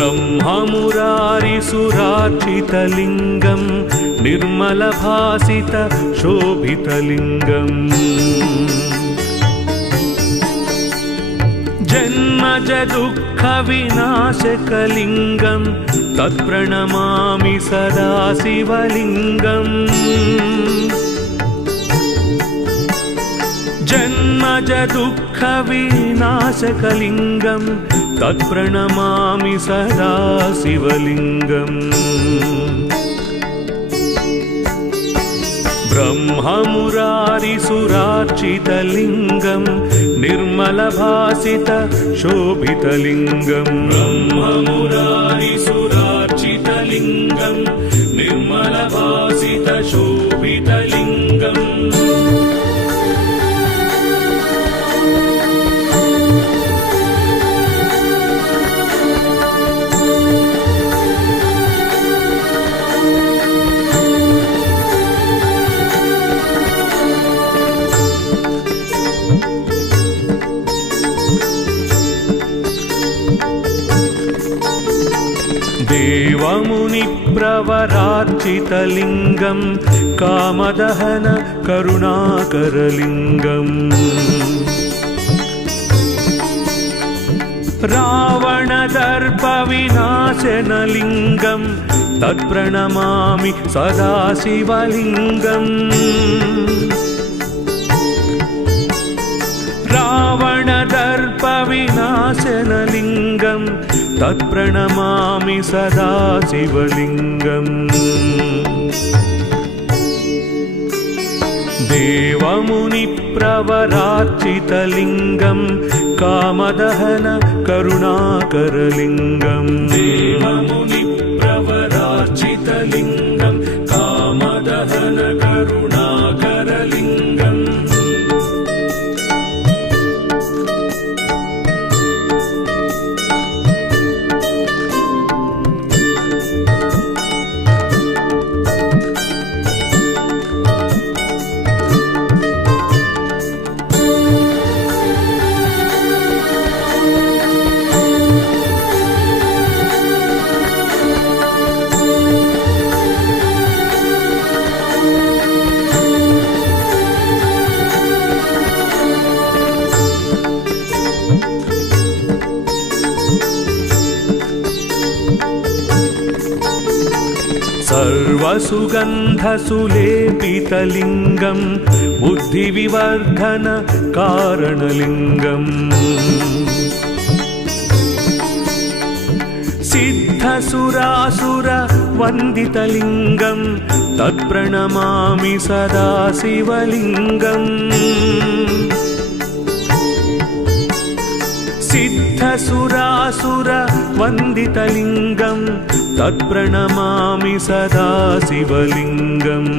ब्रह्ममुरारिसुरार्चितलिङ्गं निर्मलभासित शोभितलिङ्गम् जन्मज दुःखविनाशकलिङ्गं तत्प्रणमामि सदा शिवलिङ्गम् जन्मज दुःखविनाशकलिङ्गं तत्प्रणमामि सदा शिवलिङ्गम् ब्रह्ममुरारिसुरार्चितलिङ्गं निर्मलभासित शोभितलिङ्गम् ब्रह्ममुरारिसुरार्चितलिङ्गं निर्मलभासित शोभितलिङ्गम् देवमुनिप्रवरार्चितलिङ्गं कामदहन करुणाकरलिङ्गम् रावणदर्पविनाशनलिङ्गं तत्प्रणमामि सदा शिवलिङ्गम् रावणदर्पविनाशनलिङ्गं तत्प्रणमामि सदा शिवलिङ्गम् देवमुनिप्रवरार्चितलिङ्गं कामदहन करुणाकरलिङ्गम् देवमुनिप्रवरार्चितलिङ्गं कामदहन करुणाकरलिङ्गम् सर्वसुगन्धसुलेपितलिङ्गं बुद्धिविवर्धन कारणलिङ्गम् सिद्धसुरासुरवन्दितलिङ्गं तत्प्रणमामि सदा शिवलिङ्गम् सिद्धसुरासुरवन्दितलिङ्गं तत्प्रणमामि सदा शिवलिङ्गम्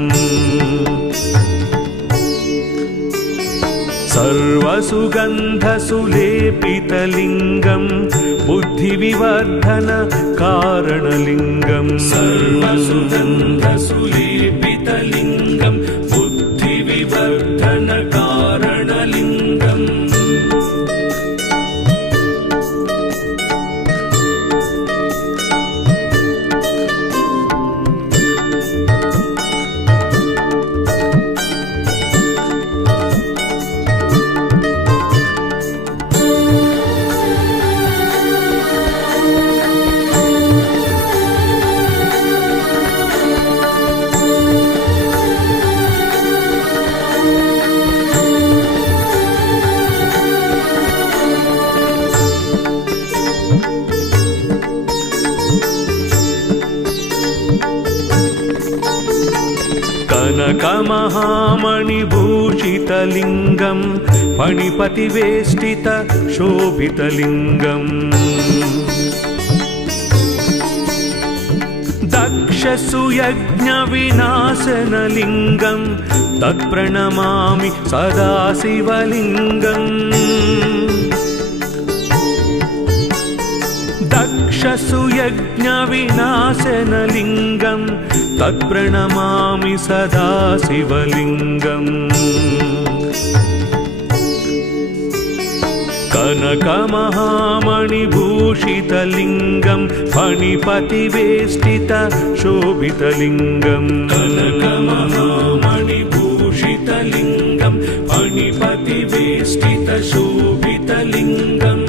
सर्वसुगन्धसुलेपितलिङ्गं बुद्धिविवर्धन कारणलिङ्गं सर्वसुगन्धसुलेपितलिङ्गं बुद्धिविवर्धन कारणलिङ्गम् कनकमहामणिभूषितलिङ्गं फणिपतिवेष्टित शोभितलिङ्गम् दक्षसुयज्ञविनाशनलिङ्गं तत्प्रणमामि सदा शिवलिङ्गम् दक्षसुयज्ञविनाशनलिङ्गं तत्प्रणमामि सदा शिवलिङ्गम् कनकमहामणिभूषितलिङ्गं फणिपतिवेष्टितशोभितलिङ्गं कनकमहामणिभूषितलिङ्गं फणिपतिवेष्टितशोभितलिङ्गम्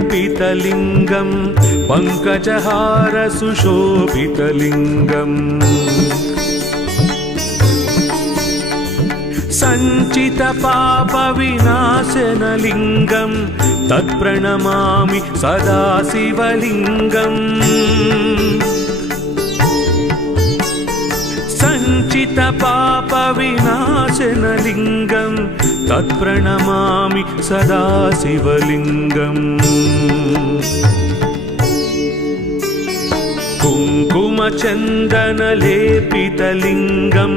कुङ्कुमचन्दनलेपितलिङ्गं पङ्कजहारसुशोभितलिङ्गम् सञ्चितपापविनाशनलिङ्गं तत्प्रणमामि सदा शिवलिङ्गम् सञ्चितपापविनाशनलिङ्गं तत्प्रणमामि सदा शिवलिङ्गम् कुङ्कुमचन्दनलेपितलिङ्गं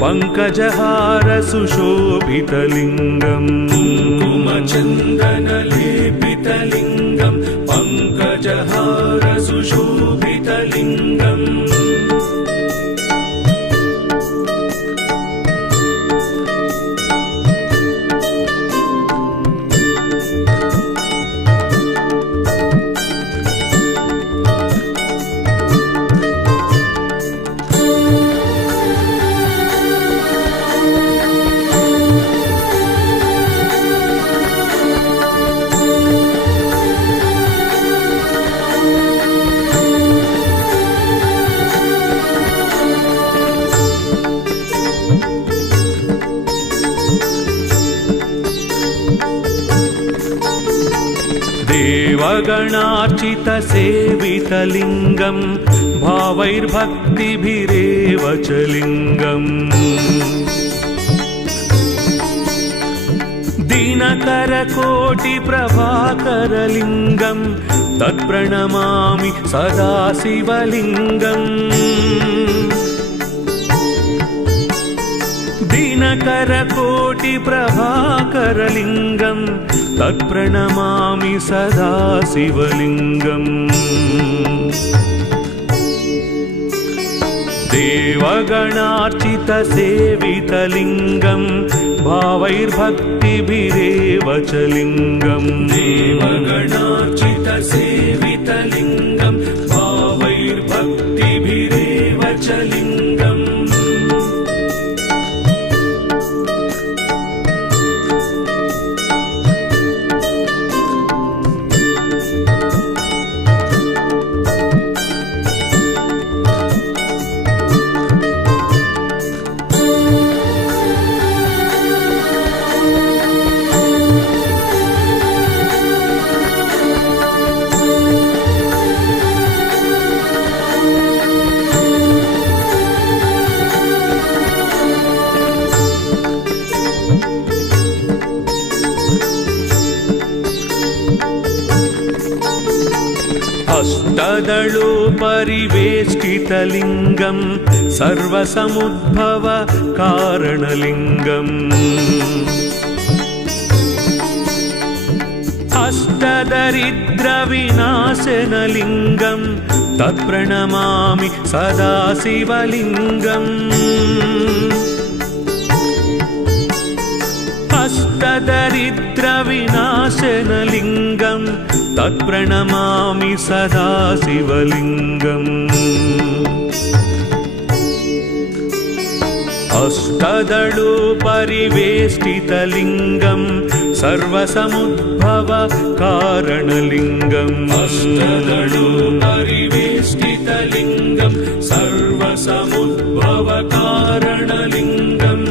पङ्कजहारसुशोभितलिङ्गं कुङ्कुमचन्दनलेपितलिङ्गं पङ्कजहारसुशोभितलिङ्गम् देवगणार्चितसेवितलिङ्गं भावैर्भक्तिभिरेव च लिङ्गम् दिनकरकोटिप्रभाकरलिङ्गं तत्प्रणमामि सदा शिवलिङ्गम् दिनकरकोटिप्रभाकरलिङ्गं तत्प्रणमामि सदा शिवलिङ्गम् देवगणार्चितसेवितलिङ्गं भावैर्भक्तिभिरेव च लिङ्गम् देवगणार्चितसेवितलिङ्गं भावैर्भक्तिभिरेव च लिङ्गम् अष्टदलोपरिवेष्टितलिङ्गं सर्वसमुद्भवकारणलिङ्गम् अष्टदरिद्रविनाशनलिङ्गं तत्प्रणमामि सदा शिवलिङ्गम् अष्टदरिद्रविनाशनलिङ्गं तत्प्रणमामि सदा शिवलिङ्गम् अष्टदलोपरिवेष्टितलिङ्गं सर्वसमुद्भवकारणलिङ्गम् अष्टदलोपरिवेष्टितलिङ्गं सर्वसमुद्भवकारणलिङ्गम्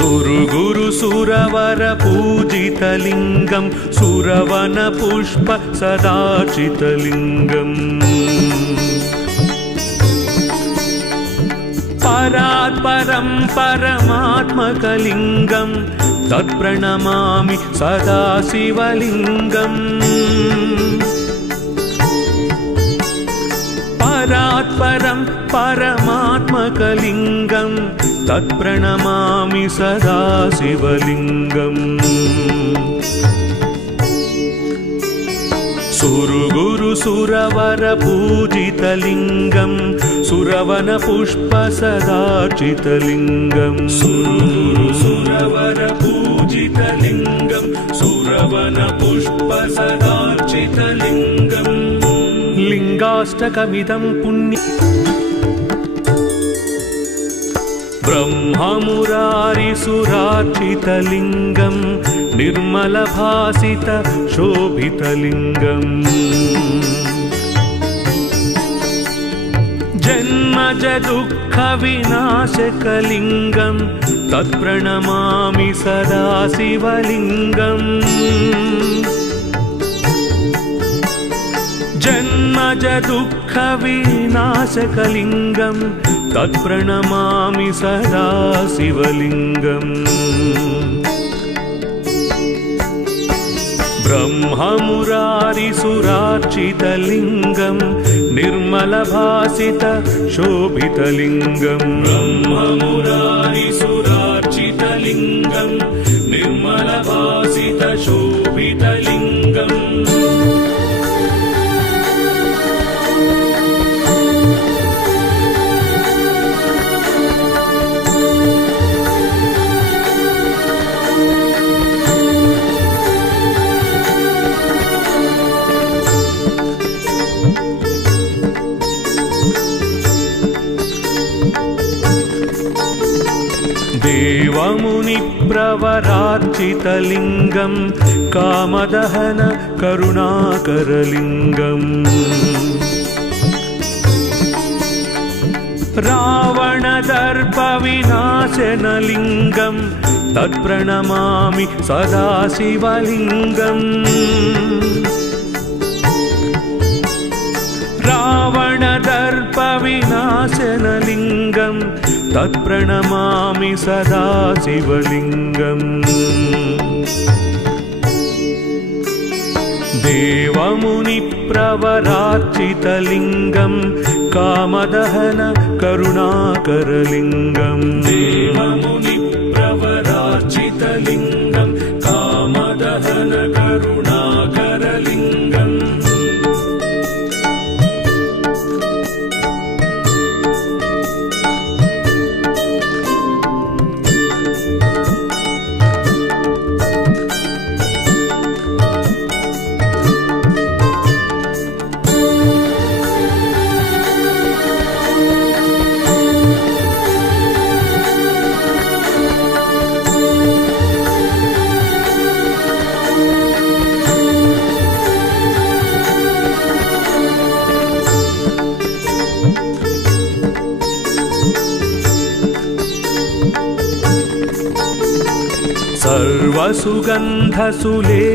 सुरगुरु सुरवर पूजितलिङ्गं सुरवन पुष्प सदाचितलिङ्गम् परात्परं परमात्मकलिङ्गं तत्प्रणमामि सदा शिवलिङ्गम् परात्परं परमात्मकलिङ्गं तत्प्रणमामि सदा शिवलिङ्गम् सुरगुरु सुरवर पूजितलिङ्गं सुरवन पुष्प सदाचितलिङ्गं सुरगुरु सुरवर पूजितलिङ्गं सुरवन पुष्प सदाचितलिङ्गम् लिङ्गाष्टकमिदं पुण्य ब्रह्ममुरारिसुरार्चितलिङ्गं निर्मलभासित शोभितलिङ्गम् जन्मज दुःखविनाशकलिङ्गं तत्प्रणमामि सदा शिवलिङ्गम् जन्मज दुःखविनाशकलिङ्गं तत्प्रणमामि सदा शिवलिङ्गम् ब्रह्ममुरारिसुरार्चितलिङ्गं निर्मलभासित शोभितलिङ्गं ब्रह्ममुरारिसुरार्चितलिङ्गं निर्मलभासित शोभितलिङ्गम् देवमुनिप्रवरार्चितलिङ्गं कामदहन करुणाकरलिङ्गम् रावणदर्पविनाशनलिङ्गं तत्प्रणमामि सदा शिवलिङ्गम् रावणदर्पविनाशनलिङ्गं तत्प्रणमामि सदा शिवलिङ्गम् देवमुनिप्रवरार्चितलिङ्गं कामदहन करुणाकरलिङ्गम् देवमुनिप्रवरार्चितलिङ्गं कामदहन करुणाकरलिङ्गम्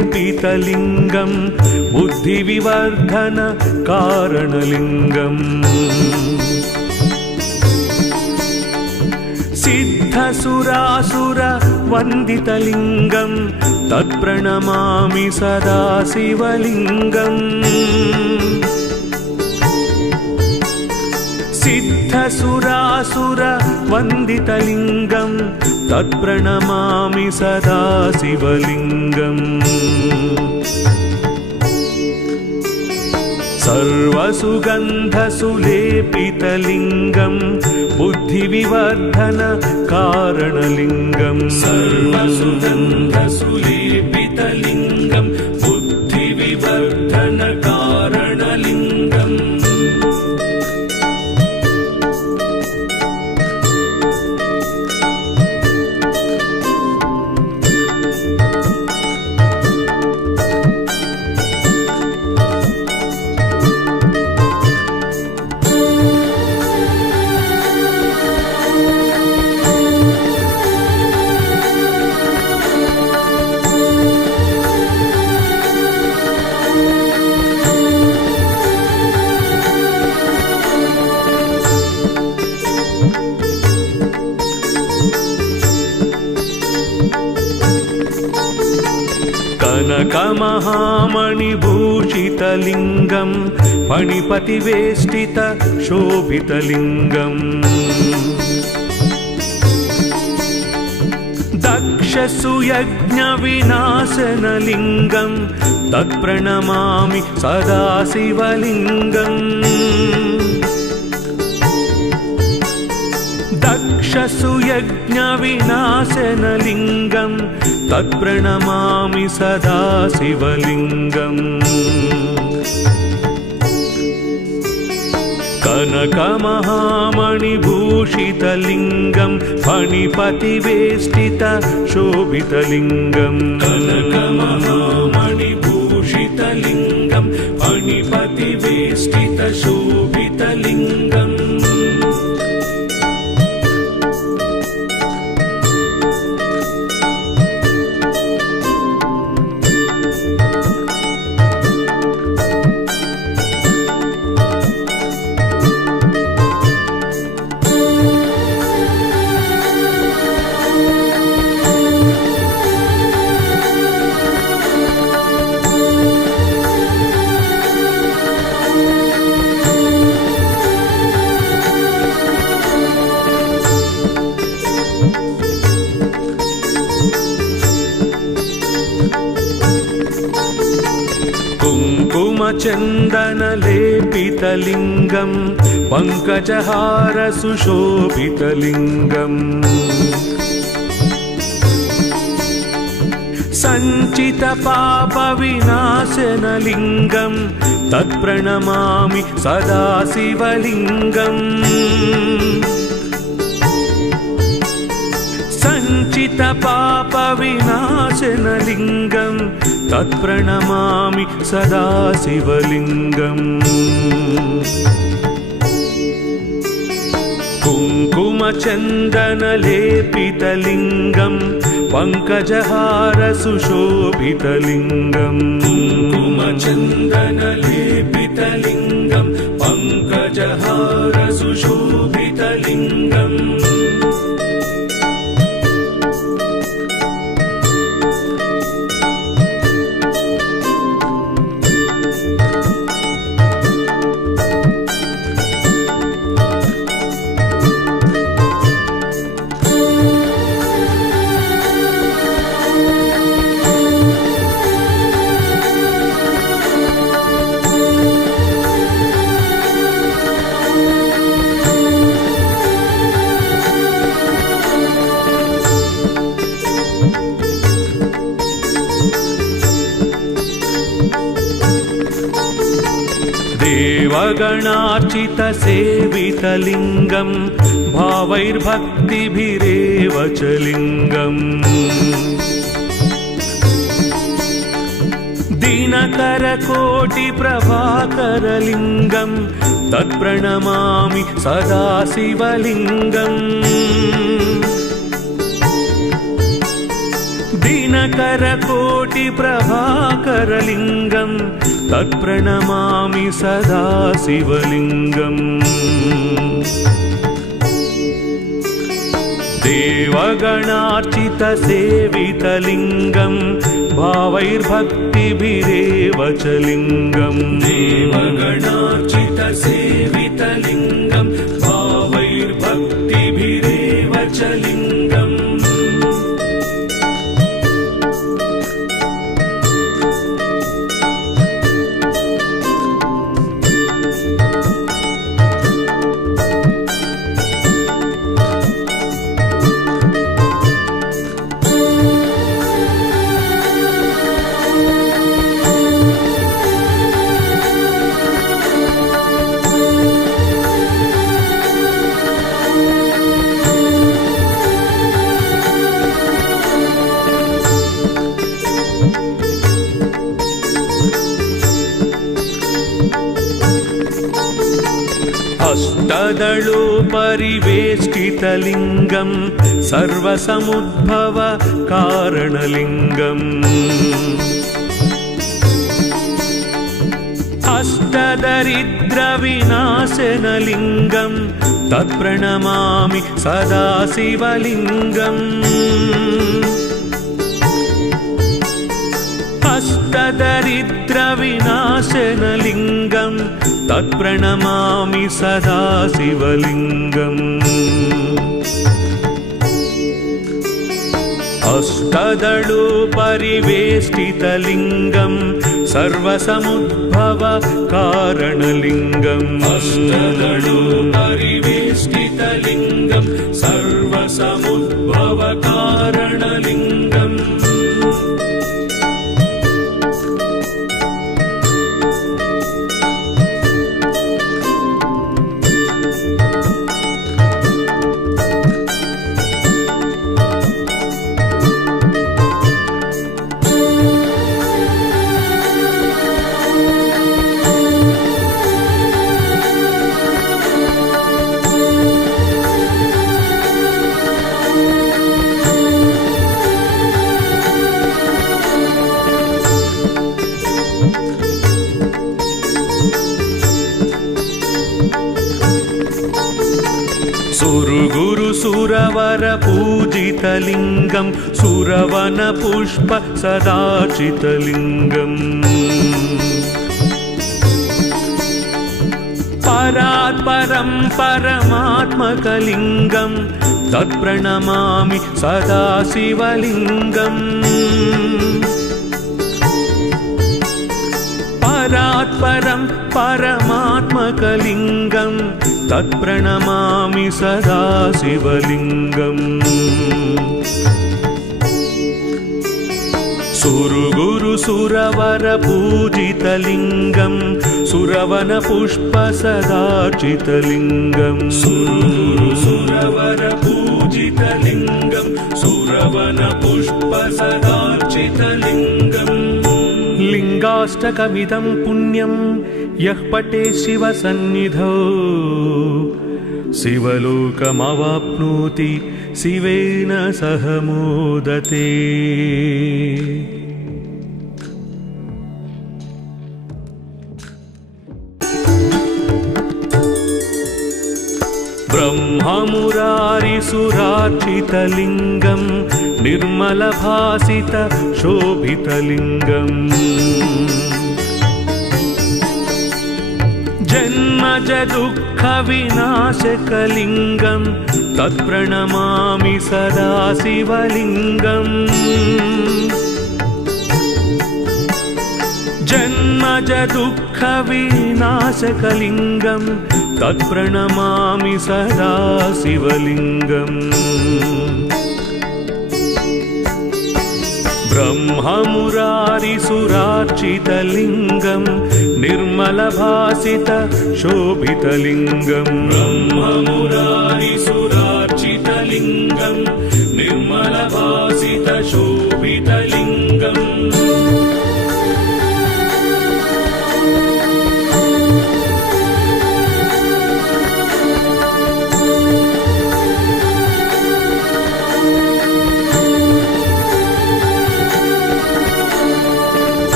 सर्वसुगन्धसुलेपितलिङ्गं बुद्धिविवर्धन कारणलिङ्गम् सिद्धसुरासुरवन्दितलिङ्गं तत्प्रणमामि सदा शिवलिङ्गम् सिद्धसुरासुरवन्दितलिङ्गं तत्प्रणमामि सदा शिवलिङ्गम् सर्वसुगन्धसुलेपितलिङ्गं बुद्धिविवर्धन कारणलिङ्गं सर्वसुगन्धसुलेपितलिङ्गं बुद्धिविवर्धन कारणलिङ्गम् कनकमहामणिभूषितलिङ्गं फणिपतिवेष्टितशोभितलिङ्गम् दक्षसुयज्ञविनाशनलिङ्गं तत्प्रणमामि सदा शिवलिङ्गम् दक्षसुयज्ञविनाशनलिङ्गं तत्प्रणमामि सदा शिवलिङ्गम् कनकमहामणिभूषितलिङ्गं फणिपतिवेष्टितशोभितलिङ्गं कनकमहामणिभूषितलिङ्गं फणिपतिवेष्टितशोभितलिङ्गम् कुङ्कुमचन्दनलेपितलिङ्गं पङ्कजहारसुशोभितलिङ्गम् सञ्चितपापविनाशनलिङ्गं तत्प्रणमामि सदा शिवलिङ्गम् सञ्चितपापविनाशनलिङ्गं तत्प्रणमामि सदा शिवलिङ्गम् कुङ्कुमचन्दनलेपितलिङ्गं पङ्कजहारसुशोभितलिङ्गम् कुङ्कुमचन्दनलेपितलिङ्गं पङ्कजहारसुशोभितलिङ्गम् देवगणार्चितसेवितलिङ्गं भावैर्भक्तिभिरेव च लिङ्गम् दिनकरकोटिप्रभाकरलिङ्गं तत्प्रणमामि सदा शिवलिङ्गम् दिनकरकोटिप्रभाकरलिङ्गं तत्प्रणमामि सदा शिवलिङ्गम् देवगणार्चितसेवितलिङ्गं भावैर्भक्तिभिरेव च लिङ्गम् देवगणार्चितसेवितलिङ्गं भावैर्भक्तिभिरेव च लिङ्गम् अष्टदलोपरिवेष्टितलिङ्गं सर्वसमुद्भव कारणलिङ्गम् अष्टदरिद्रविनाशनलिङ्गं तत्प्रणमामि सदा शिवलिङ्गम् अष्टदरिद्रविनाशनलिङ्गं तत्प्रणमामि सदा शिवलिङ्गम् अष्टदलोपरिवेष्टितलिङ्गं सर्वसमुद्भव कारणलिङ्गम् अष्टदलोपरिवेष्टितलिङ्गं सर्वसमुद्भव कारणलिङ्गम् सुरवर पूजितलिङ्गं सुरवन पुष्प सदाचितलिङ्गम् परात्परं परमात्मकलिङ्गं तत्प्रणमामि सदा शिवलिङ्गम् परात्परं परमात्मकलिङ्गं तत्प्रणमामि सदा शिवलिङ्गम् सुरवर पूजितलिङ्गं सुरवन पुष्प सदाचितलिङ्गम् सुरवर पूजितलिङ्गं सुरवन पुष्प सदाचितलिङ्गम् लिङ्गाष्टकमिदं पुण्यं यः पठे शिवसन्निधौ शिवलोकमवाप्नोति शिवेन सह मोदते। ब्रह्ममुरारिसुरार्चितलिङ्गं निर्मलभासित शोभितलिङ्गम् जन्मज दुःखविनाशकलिङ्गं तत्प्रणमामि सदा शिवलिङ्गम् जन्मज दुःखविनाशकलिङ्गं तत्प्रणमामि सदा शिवलिङ्गम् ब्रह्ममुरारिसुरार्चितलिङ्गं निर्मलभासित शोभितलिङ्गम् ब्रह्ममुरारिसुरार्चितलिङ्गं निर्मलभासित शोभितलिङ्गम्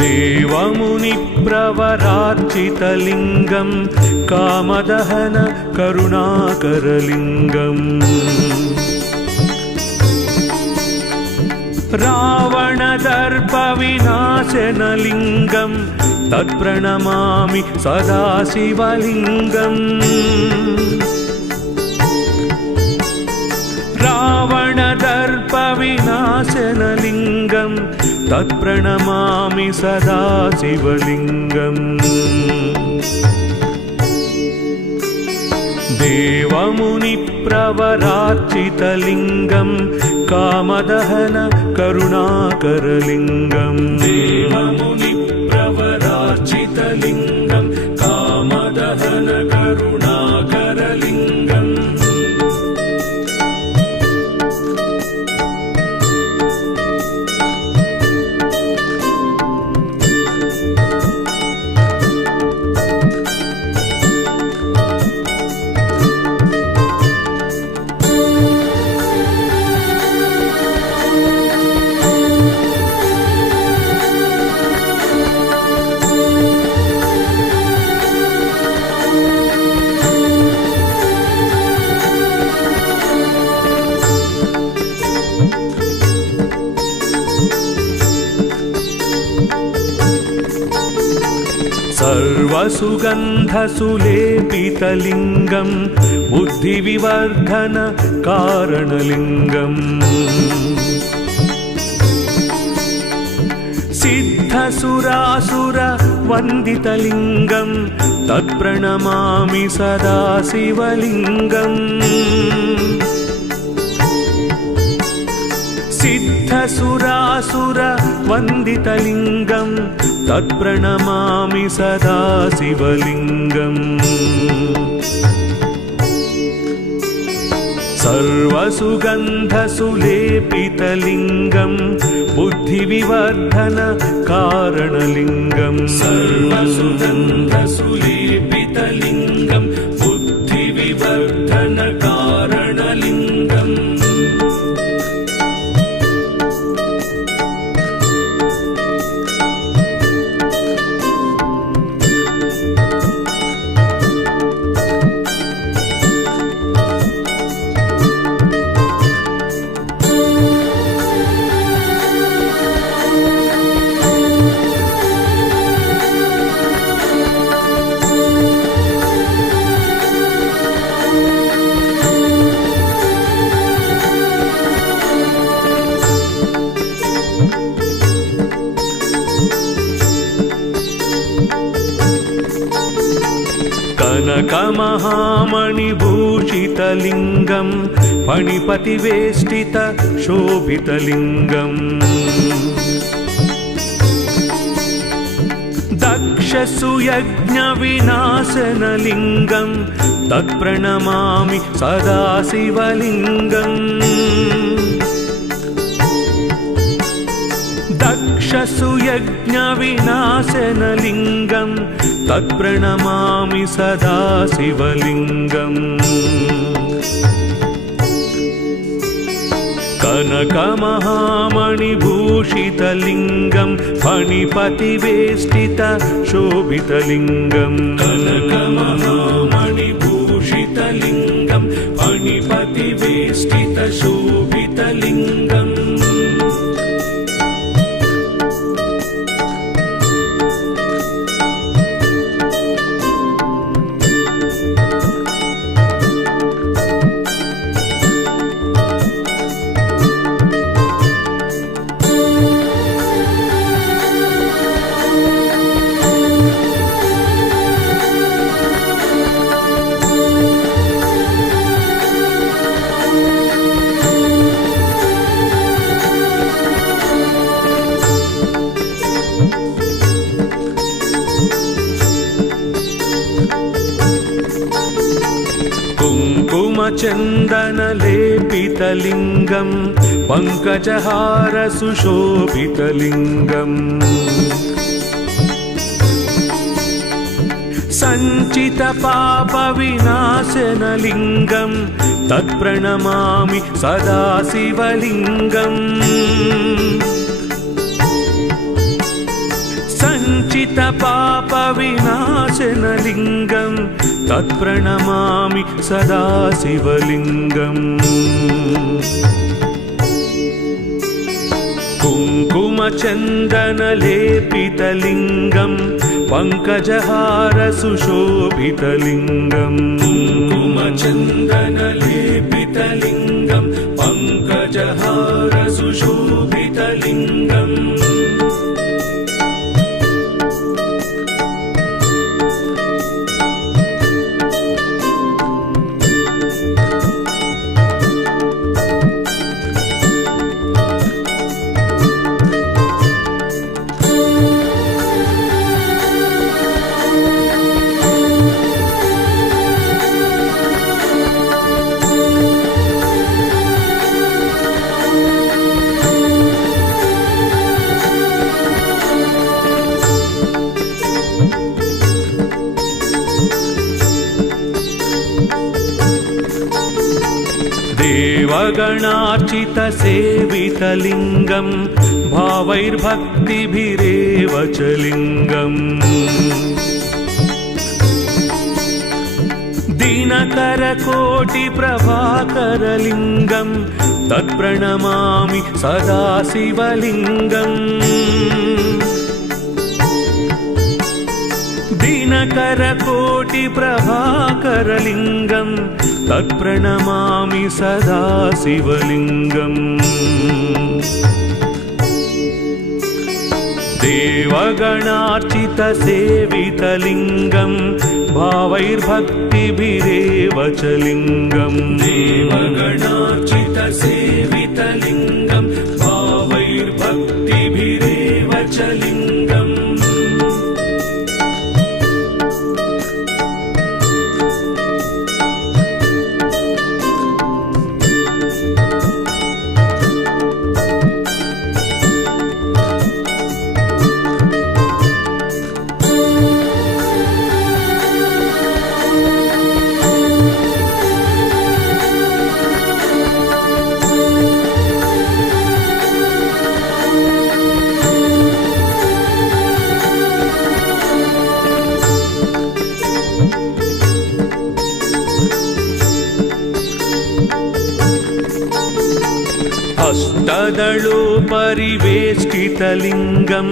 देवमुनिप्रवरार्चितलिङ्गं कामदहन करुणाकरलिङ्गम् रावणदर्पविनाशनलिङ्गं तत्प्रणमामि सदा शिवलिङ्गम् रावणदर्पविनाशनलिङ्गं तत्प्रणमामि सदा शिवलिङ्गम् देवमुनिप्रवरार्चितलिङ्गं कामदहन करुणाकरलिङ्गम् देवमुनिप्रवरार्चितलिङ्गं कामदहन करुणाकरलिङ्गम् सर्वसुगन्धसुलेपितलिङ्गं बुद्धिविवर्धनकारणलिङ्गम् सिद्धसुरासुरवन्दितलिङ्गं तत्प्रणमामि सदा शिवलिङ्गम् सिद्धसुरासुरवन्दितलिङ्गं तत्प्रणमामि सदा शिवलिङ्गम् सर्वसुगन्धसुलेपितलिङ्गं बुद्धिविवर्धनकारणलिङ्गम् सर्वसुगन्धसुलेपितलिङ्गं बुद्धिविवर्धनकारणलिङ्गम् कनकमहामणिभूषितलिङ्गं फणिपतिवेष्टितशोभितलिङ्गम् दक्षसुयज्ञविनाशनलिङ्गं तत्प्रणमामि सदा शिवलिङ्गम् दक्षसुयज्ञविनाशनलिङ्गं तत्प्रणमामि सदा शिवलिङ्गम् कनकमहामणिभूषितलिङ्गं फणिपतिवेष्टितशोभितलिङ्गम् कनकमहामणिभूषितलिङ्गं फणिपतिवेष्टितशोभितलिङ्गम् कुङ्कुमचन्दनलेपितलिङ्गं पङ्कजहारसुशोभितलिङ्गम् सञ्चितपापविनाशनलिङ्गं तत्प्रणमामि सदा शिवलिङ्गम् सञ्चितपापविनाशनलिङ्गं तत्प्रणमामि सदा शिवलिङ्गम् कुङ्कुमचन्दनलेपितलिङ्गं पङ्कजहारसुशोभितलिङ्गम् कुङ्कुमचन्दनलेपितलिङ्गं पङ्कजहारसुशोभितलिङ्गम् देवगणार्चितसेवितलिङ्गं भावैर्भक्तिभिरेव च लिङ्गम् दिनकरकोटिप्रभाकरलिङ्गं तत्प्रणमामि सदा शिवलिङ्गम् दिनकरकोटिप्रभाकरलिङ्गं तत्प्रणमामि सदा शिवलिङ्गम् देवगणार्चितसेवितलिङ्गं भावैर्भक्तिभिरेव च लिङ्गम् देवगणार्चितसेवितलिङ्गं भावैर्भक्तिभिरेव च लिङ्गम् अष्टदलोपरिवेष्टितलिङ्गं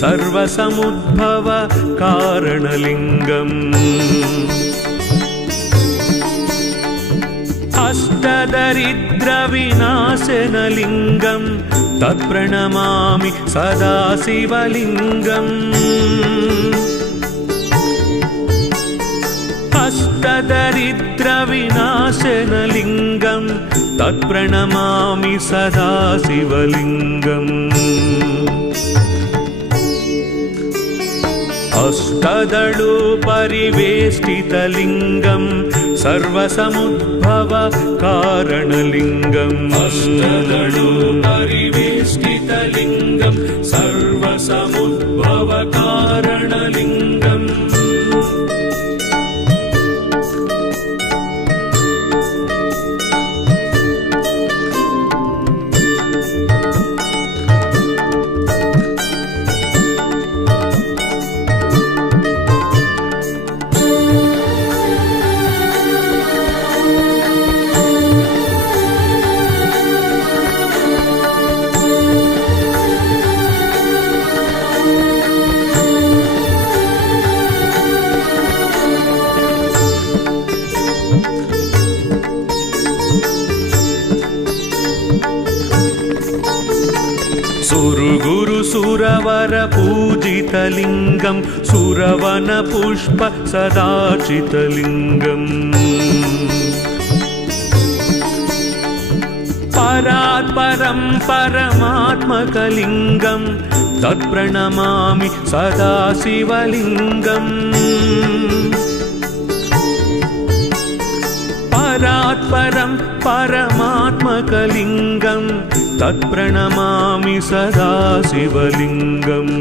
सर्वसमुद्भव कारणलिङ्गम् अष्टदरिद्रविनाशनलिङ्गं तत्प्रणमामि सदा शिवलिङ्गम् अष्टदरिद्रविनाशनलिङ्गं तत्प्रणमामि सदा शिवलिङ्गम् अष्टदलोपरिवेष्टितलिङ्गं सर्वसमुद्भव कारणलिङ्गम् अष्टदलोपरिवेष्टितलिङ्गं सर्वसमुद्भव कारणलिङ्गम् सुरवर पूजितलिङ्गं सुरवन पुष्प सदाचितलिङ्गम् परात्परं परमात्मकलिङ्गं तत्प्रणमामि सदा शिवलिङ्गम् परात्परं परमात्मकलिङ्गं तत्प्रणमामि सदा शिवलिङ्गम्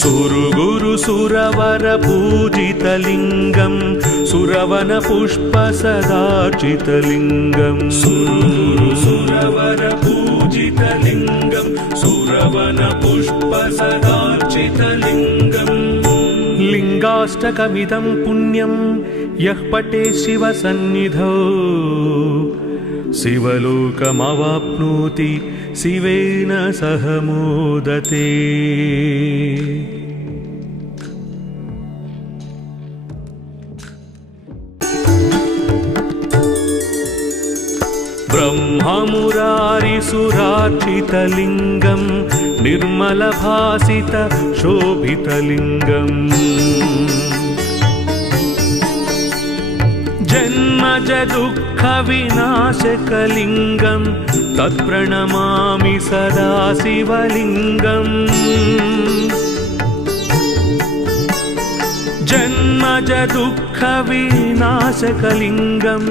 सुरवर पूजितलिङ्गं सुरवन पुष्प सदाचितलिङ्गम् सुरवर पूजितलिङ्गं सुरवन पुष्प सदाचितलिङ्गम् लिङ्गाष्टकमिदं पुण्यं यः पठे शिवसन्निधौ शिवलोकमवाप्नोति शिवेन सह मोदते। ब्रह्ममुरारिसुरार्चितलिङ्गं निर्मलभासित शोभितलिङ्गम् जन्मज दुःखविनाशकलिङ्गं तत्प्रणमामि सदा शिवलिङ्गम् जन्मज दुःखविनाशकलिङ्गं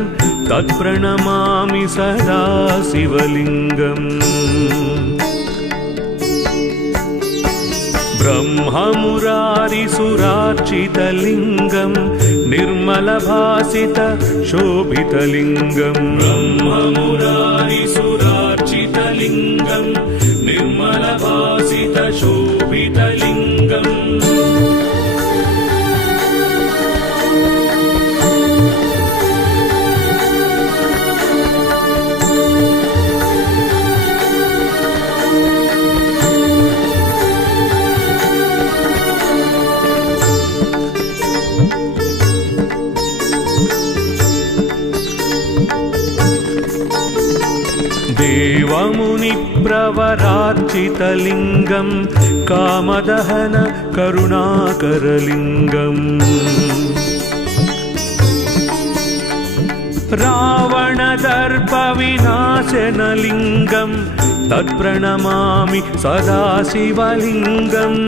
तत्प्रणमामि सदा शिवलिङ्गम् ब्रह्ममुरारिसुरार्चितलिङ्गं निर्मलभासित शोभितलिङ्गम् ब्रह्ममुरारिसुरार्चितलिङ्गं निर्मलभासित शोभितलिङ्गम् देवमुनिप्रवरार्चितलिङ्गं कामदहन करुणाकरलिङ्गम् रावणदर्पविनाशनलिङ्गं तत्प्रणमामि सदा शिवलिङ्गम्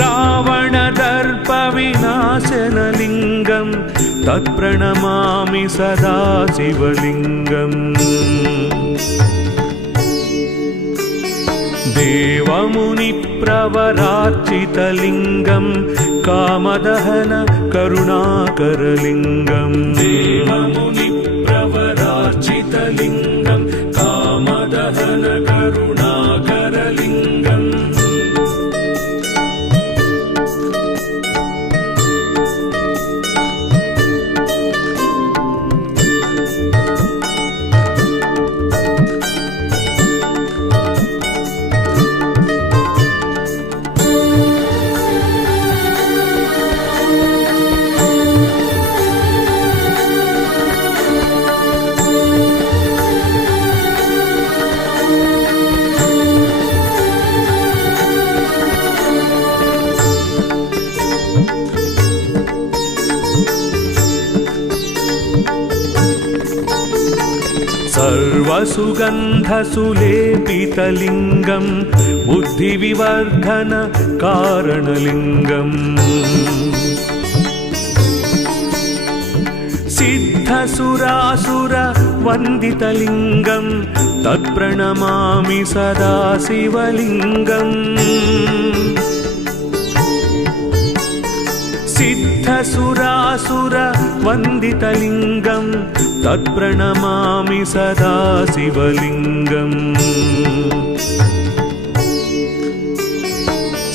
रावणदर्पविनाशनलिङ्गं तत्प्रणमामि सदा शिवलिङ्गम् देवमुनिप्रवरार्चितलिङ्गं कामदहन करुणाकरलिङ्गम् देवमुनिप्रवरार्चितलिङ्गं कामदहन करुणाकरलिङ्गम् सर्वसुगन्धसुलेपितलिङ्गं बुद्धिविवर्धन कारणलिङ्गम् सिद्धसुरासुरवन्दितलिङ्गं तत्प्रणमामि सदा शिवलिङ्गम् सिद्धसुरासुरवन्दितलिङ्गं तत्प्रणमामि सदा शिवलिङ्गम्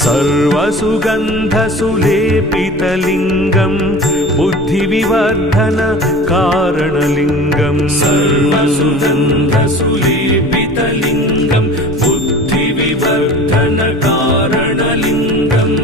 सर्वसुगन्धसुलेपितलिङ्गं बुद्धिविवर्धन कारणलिङ्गम् सर्वसुगन्धसुलेपितलिङ्गं बुद्धिविवर्धन कारणलिङ्गम्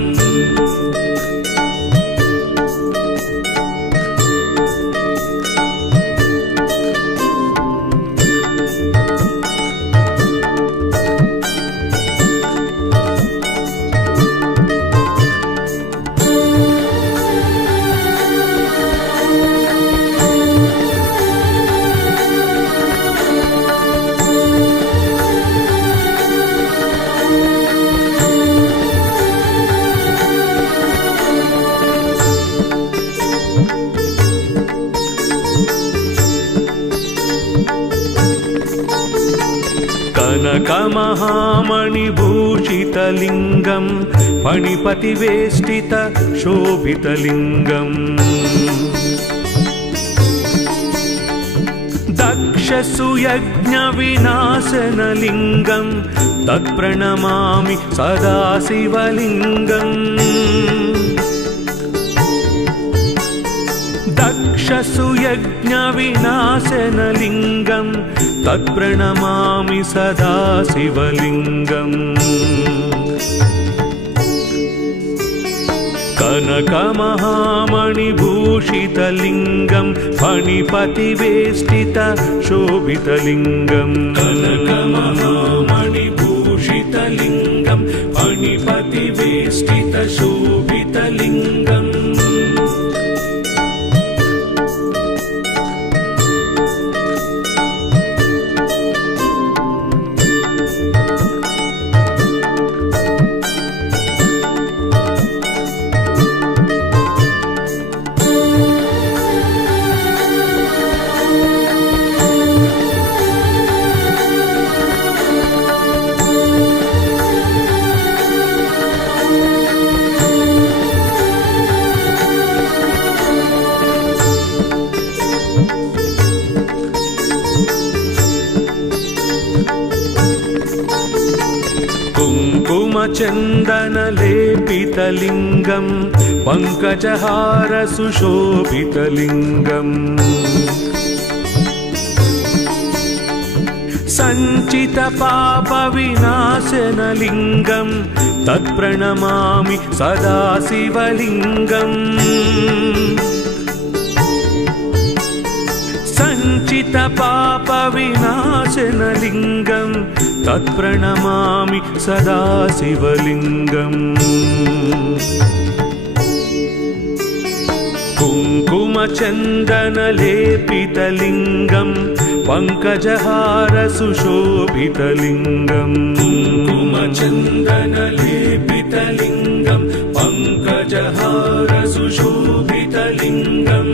कनकमहामणिभूषितलिङ्गं फणिपतिवेष्टित शोभितलिङ्गम् दक्षसुयज्ञविनाशनलिङ्गं तत्प्रणमामि सदा शिवलिङ्गम् दक्षसुयज्ञविनाशनलिङ्गं तत्प्रणमामि सदा शिवलिङ्गम् कनकमहामणिभूषितलिङ्गं फणिपतिवेष्टित शोभितलिङ्गम् कनकमहामणिभूषितलिङ्गं फणिपतिवेष्टित शोभितलिङ्गम् कुङ्कुमचन्दनलेपितलिङ्गं पङ्कजहारसुशोभितलिङ्गम् सञ्चितपापविनाशनलिङ्गं तत्प्रणमामि सदा शिवलिङ्गम् सञ्चित पाप विनाशनलिङ्गं तत्प्रणमामि सदा शिवलिङ्गम् कुङ्कुमचन्दनलेपितलिङ्गं पङ्कजहार सुशोभितलिङ्गम् कुङ्कुमचन्दनलेपितलिङ्गं पङ्कजहार सुशोभितलिङ्गम्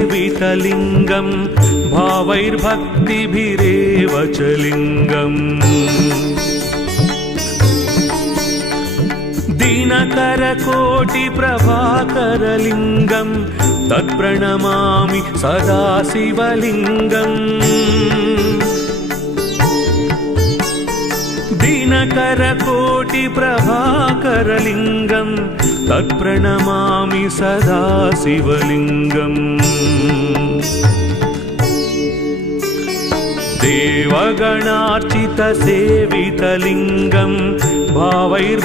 देवगणार्चितसेवितलिङ्गं भावैर्भक्तिभिरेव च लिङ्गम् दिनकरकोटिप्रभाकरलिङ्गं तत्प्रणमामि सदा शिवलिङ्गम् दिनकरकोटिप्रभाकरलिङ्गं तत्प्रणमामि सदा शिवलिङ्गम् देवगणार्चितसेवितलिङ्गं भावैर्भक्तिभिरेव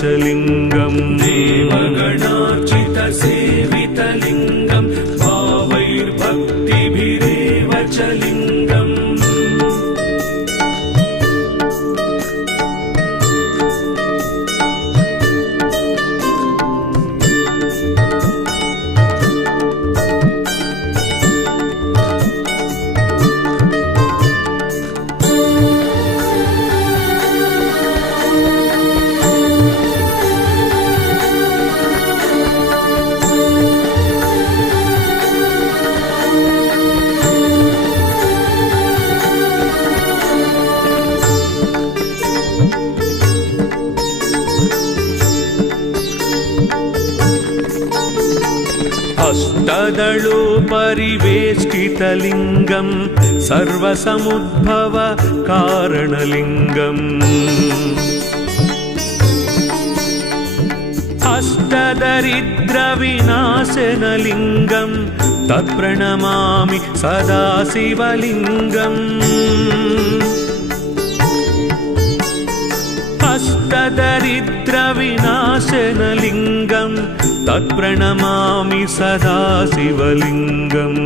च लिङ्गम् देवगणार्चितसेवितलिङ्गं भावैर्भक्तिभिरेव च लिङ्गम् अष्टदलोपरिवेष्टितलिङ्गं सर्वसमुद्भव कारणलिङ्गम् अष्टदरिद्रविनाशनलिङ्गं तत्प्रणमामि सदा शिवलिङ्गम् अष्टदरिद्रविनाशनलिङ्गं तत्प्रणमामि सदा शिवलिङ्गम्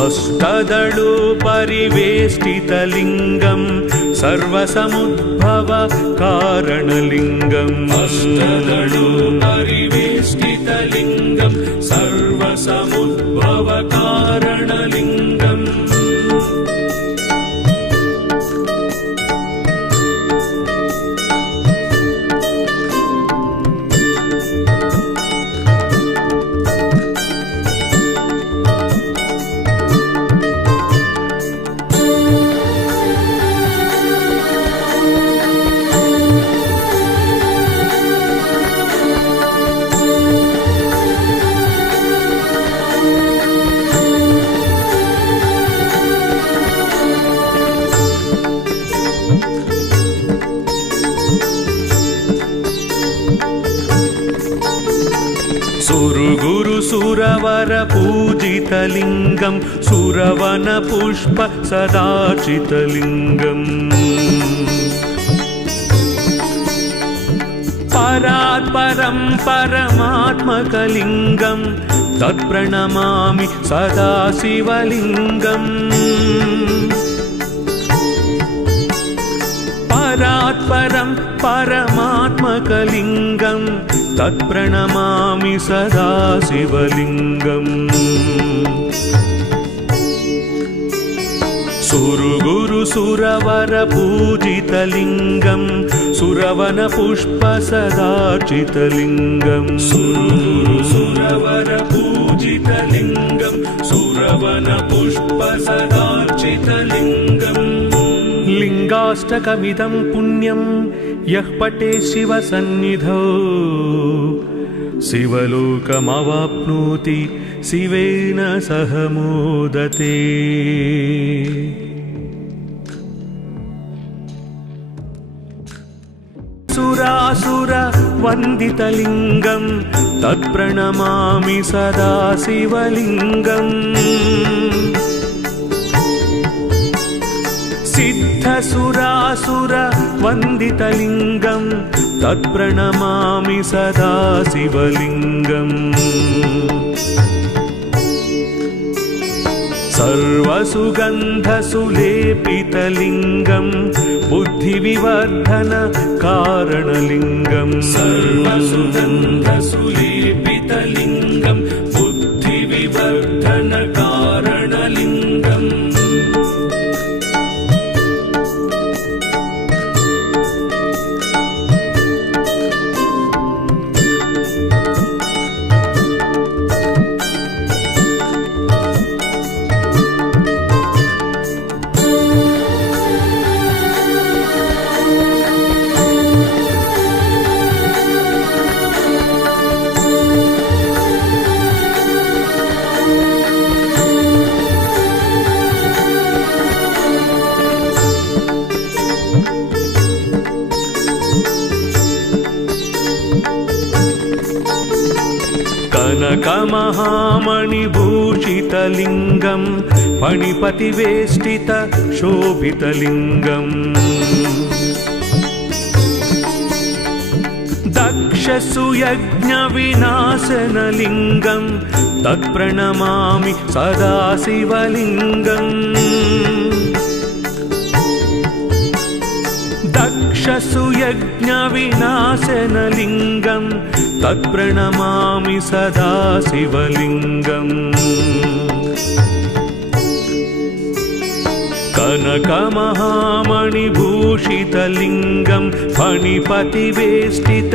अष्टदलोपरिवेष्टितलिङ्गं सर्वसमुद्भव कारणलिङ्गम् अष्टदलोपरिवेष्टितलिङ्गं सर्वसमुद्भव कारणलिङ्गम् सुरवर पूजितलिङ्गं सुरवन पुष्प सदाचितलिङ्गम् परात्परं परमात्मकलिङ्गं तत्प्रणमामि सदा शिवलिङ्गम् परात्परं परमात्मकलिङ्गं तत्प्रणमामि सदा शिवलिङ्गम् सुरगुरु सुरवर पूजितलिङ्गं सुरवन पुष्प सदाचितलिङ्गम् सुरगुरु सुरवर पूजित शोभितलिङ्गं सुरवनपुष्पसदार्चितलिङ्गम् लिङ्गाष्टकमिदं पुण्यं यः पठे शिवसन्निधौ शिवलोकमवाप्नोति शिवेन सह मोदते। सुरासुर वन्दितलिङ्गं तत्प्रणमामि सदा शिवलिङ्गम् सिद्धसुरासुर वन्दितलिङ्गं तत्प्रणमामि सदा शिवलिङ्गम् सर्वसुगन्धसुलेपितलिङ्गं बुद्धिविवर्धन कारणलिङ्गं सर्वसुगन्धसुलेपितलिङ्गं बुद्धिविवर्धन कारणलिङ्गम् कनकमहामणिभूषितलिङ्गं फणिपतिवेष्टित शोभितलिङ्गम् दक्षसुयज्ञविनाशनलिङ्गं तत्प्रणमामि सदा शिवलिङ्गम् दक्षसुयज्ञविनाशनलिङ्गं तत्प्रणमामि सदा शिवलिङ्गम् कनकमहामणिभूषितलिङ्गं फणिपतिवेष्टित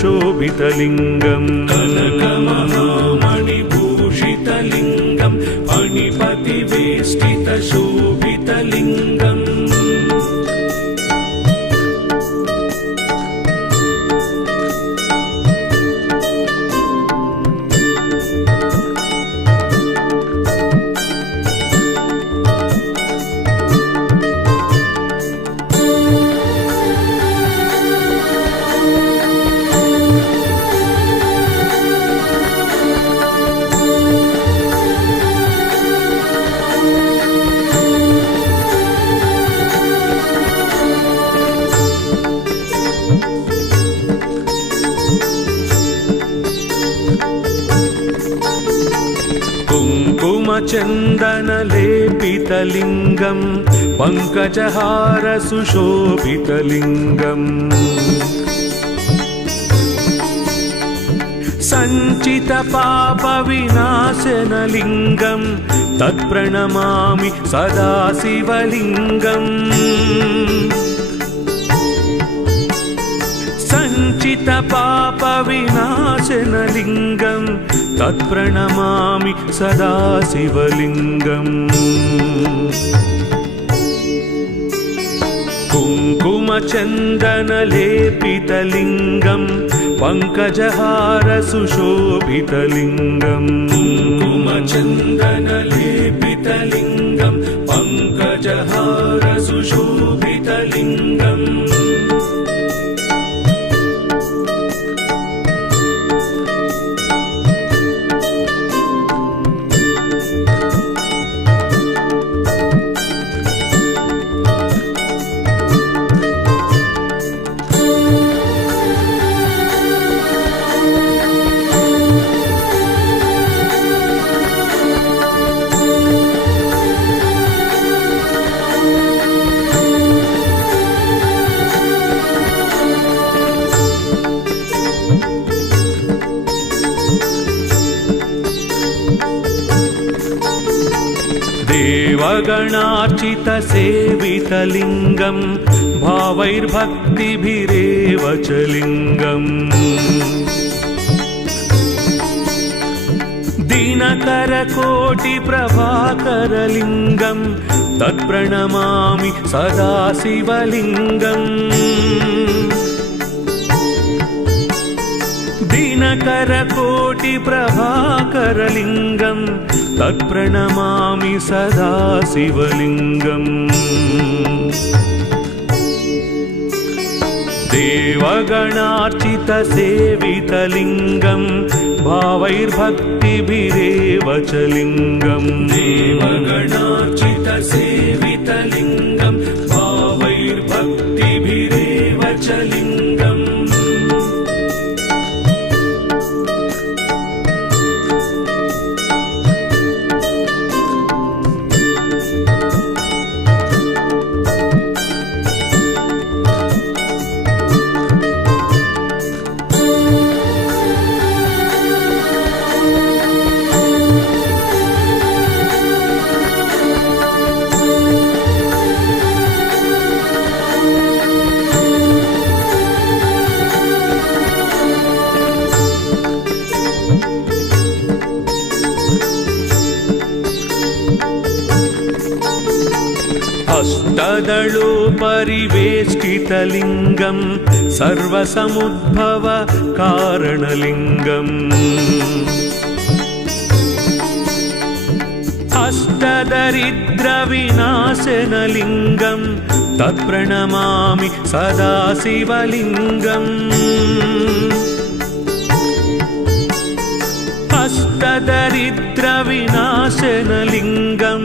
शोभितलिङ्गं कनकमहामणिभूषितलिङ्गं फणिपतिवेष्टित शोभितलिङ्गम् कुङ्कुमचन्दनलेपितलिङ्गं पङ्कजहार सुशोभितलिङ्गम् सञ्चितपापविनाशनलिङ्गं तत्प्रणमामि सदा शिवलिङ्गम् सञ्चितपापविनाशनलिङ्गं तत्प्रणमामि सदा शिवलिङ्गम् कुङ्कुमचन्दनलेपितलिङ्गं पङ्कजहार सुशोभितलिङ्गम् कुङ्कुमचन्दनलेपितलिङ्गं पङ्कजहार सुशोभितलिङ्गम् देवगणार्चितसेवितलिङ्गं भावैर्भक्तिभिरेव च लिङ्गम् दिनकरकोटिप्रभाकरलिङ्गं तत्प्रणमामि सदा शिवलिङ्गम् दिनकरकोटिप्रभाकरलिङ्गं तत्प्रणमामि सदा शिवलिङ्गम् देवगणार्चितसेवितलिङ्गं भावैर्भक्तिभिरेव च लिङ्गम् देवगणार्चितसेवितलिङ्गं भावैर्भक्तिभिरेव च लिङ्गम् अष्टदलोपरिवेष्टितलिङ्गं सर्वसमुद्भव कारणलिङ्गम् अष्टदरिद्रविनाशनलिङ्गं तत्प्रणमामि सदा शिवलिङ्गम् अष्टदरिद्रविनाशनलिङ्गं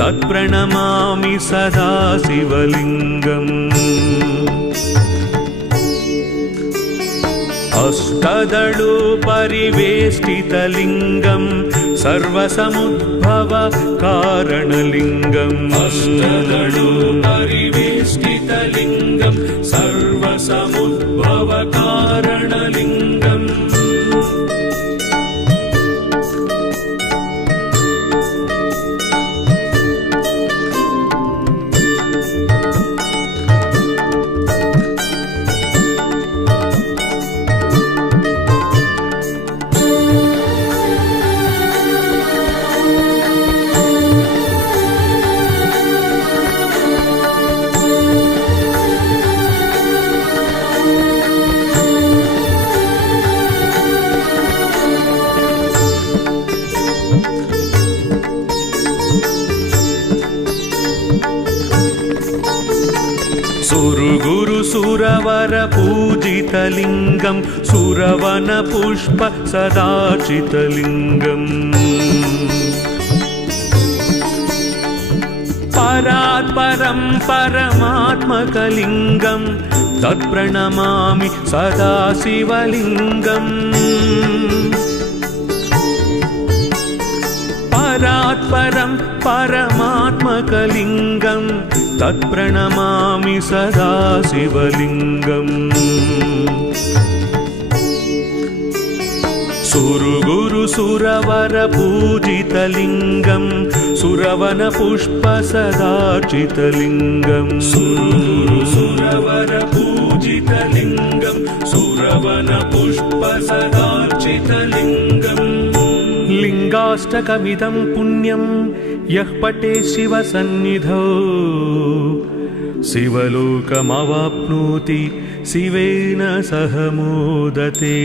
तत्प्रणमामि सदा शिवलिङ्गम् अष्टदलोपरिवेष्टितलिङ्गं सर्वसमुद्भव कारणलिङ्गम् अष्टदलोपरिवेष्टितलिङ्गं सर्वसमुद्भव कारणलिङ्गम् सुरवर पूजितलिङ्गं सुरवन पुष्प सदार्चितलिङ्गम् परात् परं परमात्मकलिङ्गं तत्प्रणमामि सदा शिवलिङ्गम् परात् परं परमात्मकलिङ्गं तत्प्रणमामि सदा शिवलिङ्गम् सुरवर पूजितलिङ्गं सुरवन पुष्प सदार्चितलिङ्गम् सुरवर पूजितलिङ्गं सुरवन पुष्प सदार्चितलिङ्गम् लिङ्गाष्टकमिदं पुण्यं यः पठे शिवसन्निधौ शिवलोकमवाप्नोति शिवेन सह मोदते।